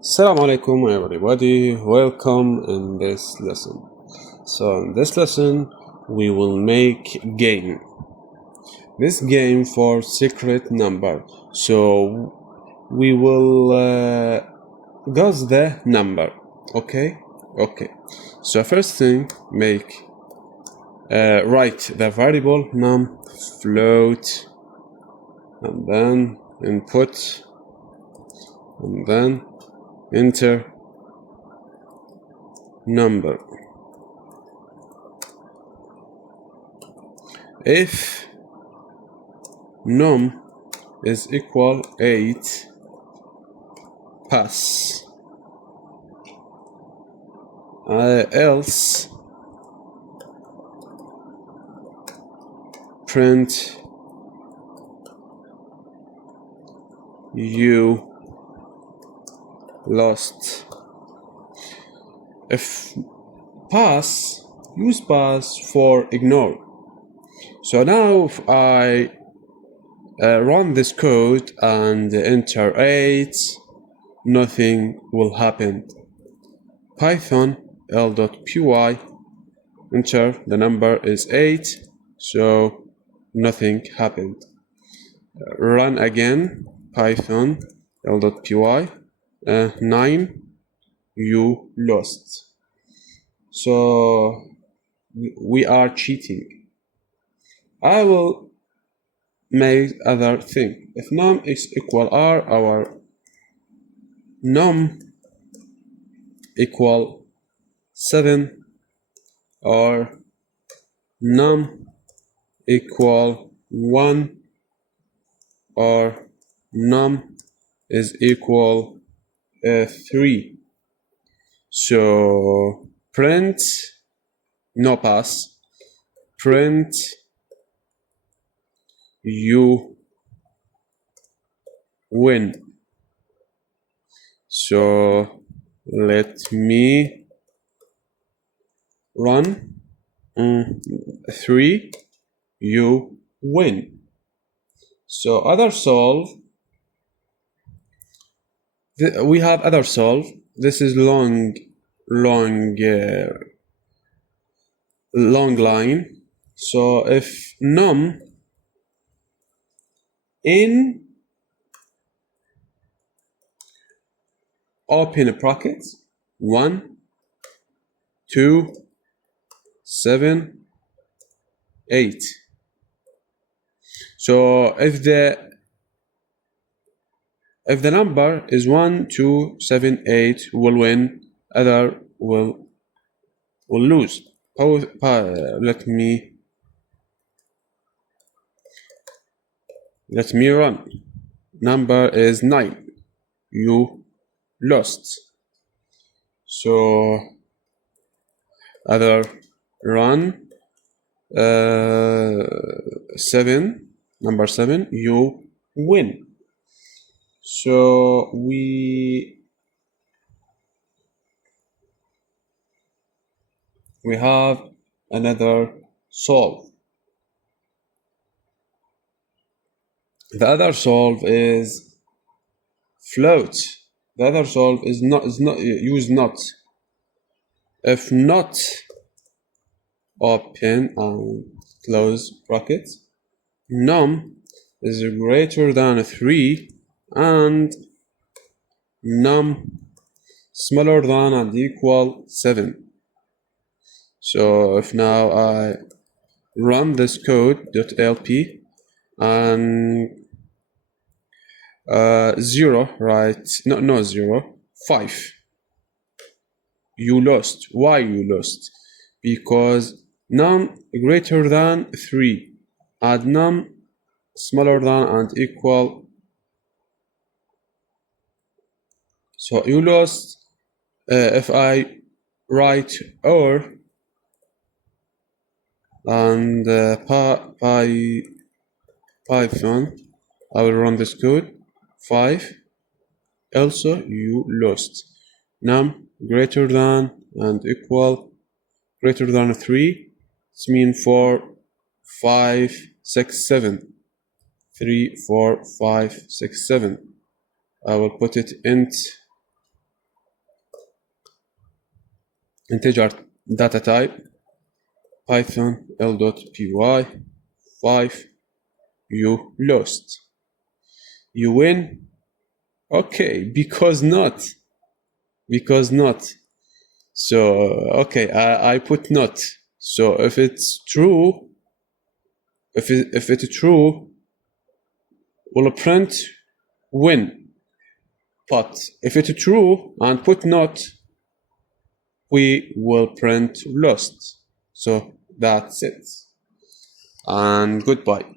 Assalamu alaikum everybody, welcome in this lesson. So in this lesson we will make game. This game for secret number. So we will guess the number. Okay? Okay. So first thing write the variable num float and then input and then enter number. If num is equal 8, pass. Else print you lost. If pass, use pass for ignore. So now if I run this code and enter 8, nothing will happen. Python l.py, enter the number is 8, so nothing happened. Run again, Python l.py, 9, you lost. So we are cheating. I will make other thing. If num is equal r, our num equal 7 or num equal 1 or num is equal 3. So print no pass, print you win. So let me run 3, you win. So other solve, we have other solve. This is long line. So if num in open brackets 1, 2, 7, 8. So if the number is 1, 2, 7, 8, will win. Other will lose. Let me run. Number is 9. You lost. So other run 7, number 7, you win. So we have another solve. The other solve is float. The other solve is not use not. If not open and close brackets, num is greater than 3 and num smaller than and equal 7. So if now I run this code .lp and 0, right? No 0, 5. You lost. Why you lost? Because num greater than 3 and num smaller than and equal. So you lost. If I write or and Python, I will run this code 5. Also you lost. Num greater than and equal greater than 3. It's mean 4, 5, 6, 7. 3, 4, 5, 6, 7. I will put it int integer data type python l.py 5 you lost. You win? Okay, because not. So okay, I put not. So if it's true, if it's true, we'll print win. But if it's true and put not, we will print lost. So that's it. And goodbye.